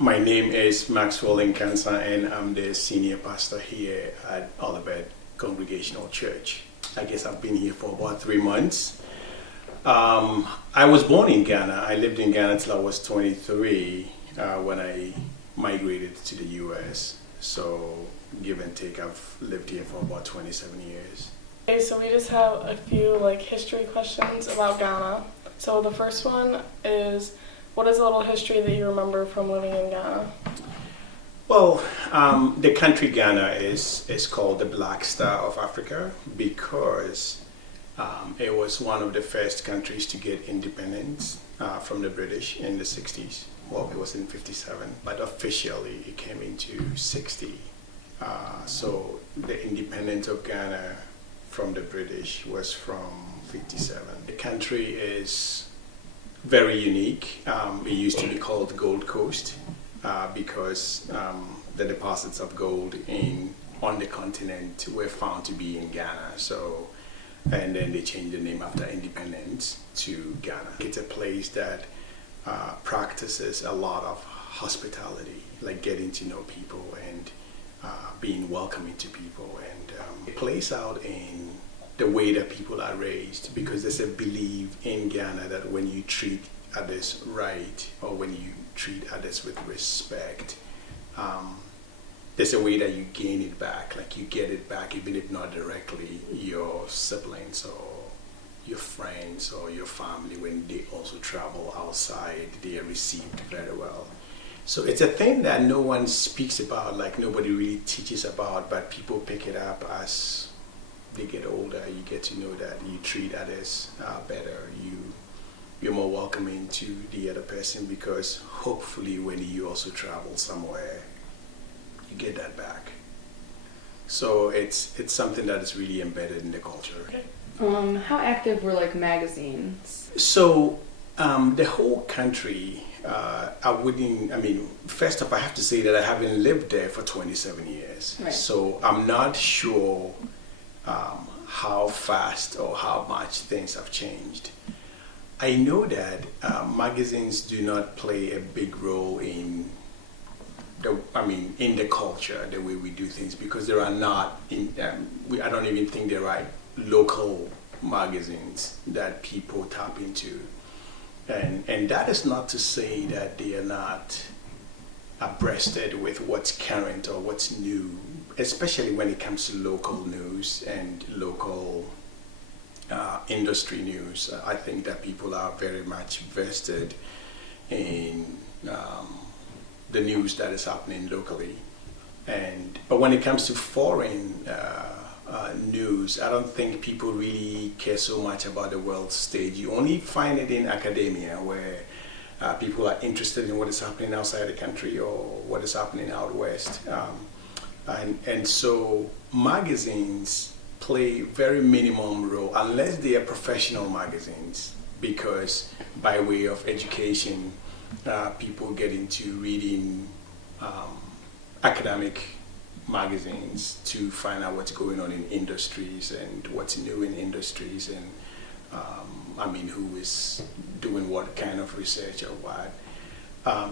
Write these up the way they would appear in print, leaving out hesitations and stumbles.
My name is Maxwell Nkansa, and I'm the senior pastor here at Olivet Congregational Church. I guess I've been here for about 3 months. I was born in Ghana. I lived in Ghana till I was 23 when I migrated to the US. So, give and take, I've lived here for about 27 years. Okay, so we just have a few history questions about Ghana. So the first one is, what is a little history that you remember from living in Ghana? Well, the country Ghana is called the Black Star of Africa because it was one of the first countries to get independence from the British in the 60s. Well, it was in 57, but officially it came into 60. So the independence of Ghana from the British was from 57. The country is very unique. It used to be called Gold Coast because the deposits of gold on the continent were found to be in Ghana. So, and then they changed the name after independence to Ghana. It's a place that practices a lot of hospitality, like getting to know people and being welcoming to people. And it plays out in the way that people are raised, because there's a belief in Ghana that when you treat others right, or when you treat others with respect, there's a way that you gain it back, like you get it back, even if not directly, your siblings or your friends or your family, when they also travel outside, they are received very well. So it's a thing that no one speaks about, like nobody really teaches about, but people pick it up as they get older. You get to know that you treat others better. You're more welcoming to the other person, because hopefully when you also travel somewhere, you get that back. So it's something that is really embedded in the culture. Okay. How active were magazines? So the whole country, first off, I have to say that I haven't lived there for 27 years. Right. So I'm not sure how fast or how much things have changed. I know that magazines do not play a big role in the culture, the way we do things, because there are not, I don't even think there are local magazines that people tap into. And that is not to say that they are not abreasted with what's current or what's new, especially when it comes to local news and local industry news. I think that people are very much vested in the news that is happening locally. But when it comes to foreign news, I don't think people really care so much about the world stage. You only find it in academia, where people are interested in what is happening outside the country or what is happening out west. And so magazines play very minimum role, unless they are professional magazines, because by way of education, people get into reading academic magazines to find out what's going on in industries and what's new in industries, and who is doing what kind of research or what.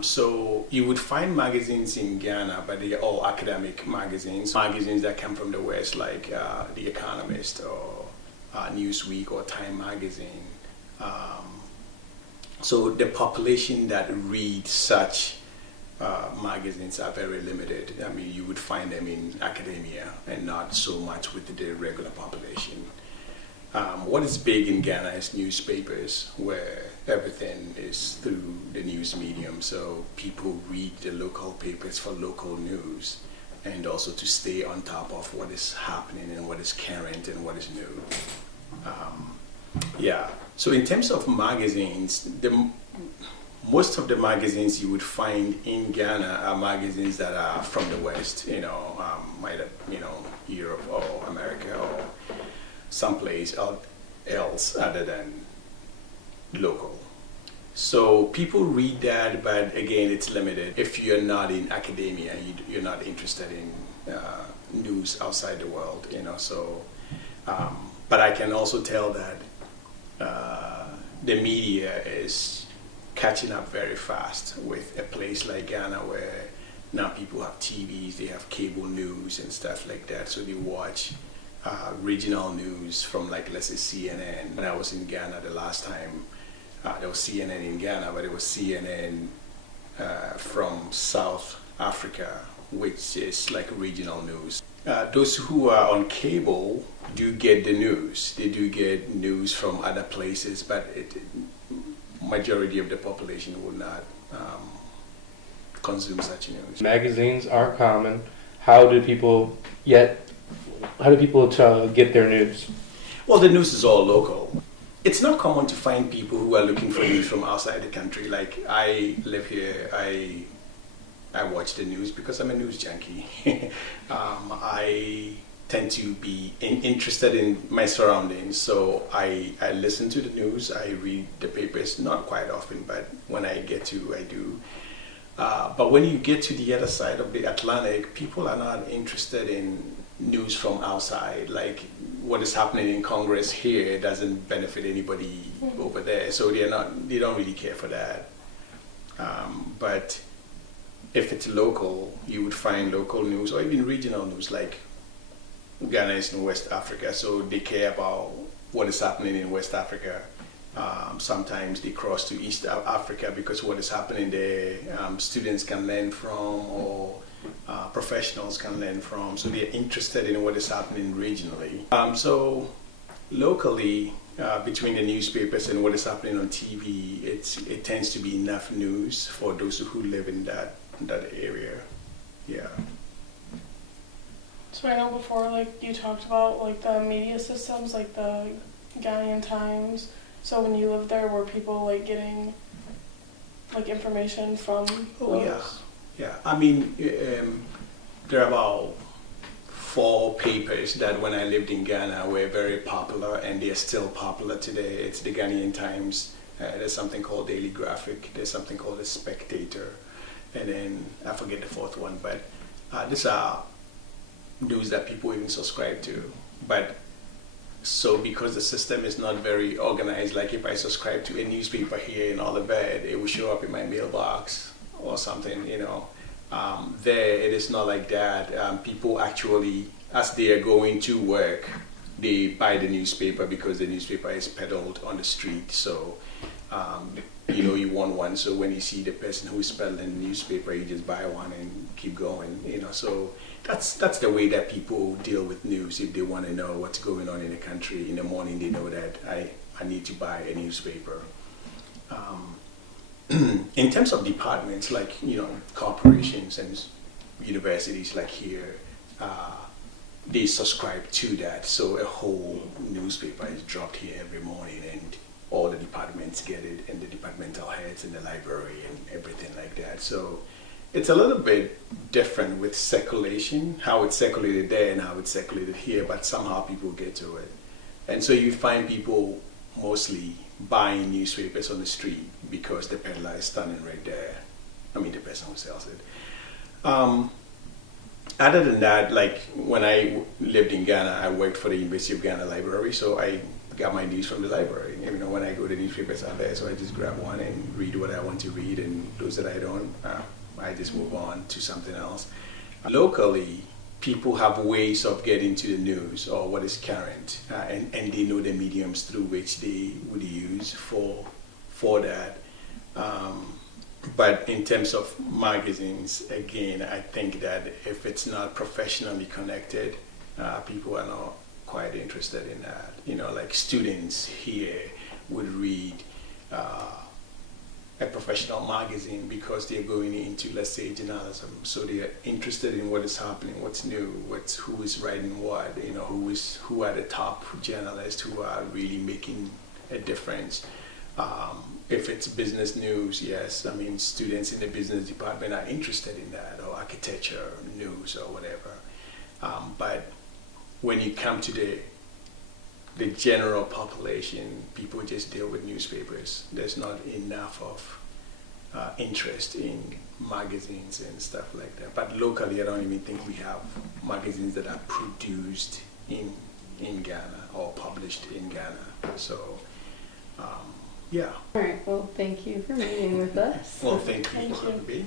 So you would find magazines in Ghana, but they are all academic magazines that come from the West, like The Economist or Newsweek or Time Magazine. So the population that read such magazines are very limited. You would find them in academia and not so much with the regular population. What is big in Ghana is newspapers, where everything is through the news medium. So people read the local papers for local news, and also to stay on top of what is happening and what is current and what is new. So in terms of magazines, most of the magazines you would find in Ghana are magazines that are from the West, either Europe or America or someplace else other than local. So people read that, but again, it's limited. If you're not in academia, you're not interested in news outside the world, So, but I can also tell that the media is catching up very fast with a place like Ghana where now people have TVs, they have cable news and stuff like that, so they watch regional news from, like, let's say CNN. When I was in Ghana the last time, there was CNN in Ghana, but it was CNN from South Africa, which is like regional news. Those who are on cable do get the news. They do get news from other places, but majority of the population will not consume such news. Magazines are common. How do people get their news? Well, the news is all local. It's not common to find people who are looking for news from outside the country. Like, I live here, I watch the news because I'm a news junkie. I tend to be interested in my surroundings, so I listen to the news, I read the papers, not quite often, but when I get to, I do. But when you get to the other side of the Atlantic, people are not interested in news from outside. Like, what is happening in Congress here doesn't benefit anybody over there, so they don't really care for that. But if it's local, you would find local news or even regional news. Like, Ghana is in West Africa, so they care about what is happening in West Africa. Sometimes they cross to East Africa because what is happening there, students can learn from, or professionals can learn from. So they're interested in what is happening regionally. So locally, between the newspapers and what is happening on TV, it tends to be enough news for those who live in that area. Yeah. So I know before, like, you talked about, like, the media systems, like the Ghanaian Times. So when you lived there, were people, like, getting, like, information from those? Yeah. I mean, there are about 4 papers that when I lived in Ghana were very popular, and they're still popular today. It's the Ghanaian Times. There's something called Daily Graphic. There's something called The Spectator. And then I forget the 4th one, but these are news that people even subscribe to. But so because the system is not very organized, like if I subscribe to a newspaper here in Olivet, it will show up in my mailbox or something, you know. There it is not like that. People actually, as they are going to work, they buy the newspaper because the newspaper is peddled on the street. So you know, you want one, so when you see the person who is peddling the newspaper, you just buy one and keep going, you know. So that's the way that people deal with news. If they want to know what's going on in the country in the morning, they know that I need to buy a newspaper. In terms of departments, like, you know, corporations and universities like here, they subscribe to that. So a whole newspaper is dropped here every morning, and all the departments get it, and the departmental heads in the library and everything like that. So it's a little bit different with circulation, how it's circulated there and how it's circulated here, but somehow people get to it. And so you find people mostly buying newspapers on the street because the peddler is standing right there. I mean, the person who sells it. Other than that, like when I lived in Ghana, I worked for the University of Ghana Library, so I got my news from the library. You know, when I go to newspapers out there, so I just grab one and read what I want to read, and those that I don't, I just move on to something else. Locally, people have ways of getting to the news or what is current, and they know the mediums through which they would use for that. But in terms of magazines, again, I think that if it's not professionally connected, people are not quite interested in that. You know, like students here would read a professional magazine because they're going into, let's say, journalism. So they are interested in what is happening, what's new, who is writing what, you know, who are the top journalists who are really making a difference. If it's business news, yes, I mean, students in the business department are interested in that, or architecture news or whatever. But when you come to the general population, people just deal with newspapers. There's not enough of interest in magazines and stuff like that. But locally, I don't even think we have magazines that are produced in Ghana or published in Ghana. So Yeah. All right. Well, thank you for meeting with us. Well, thank you Thank for you. having me.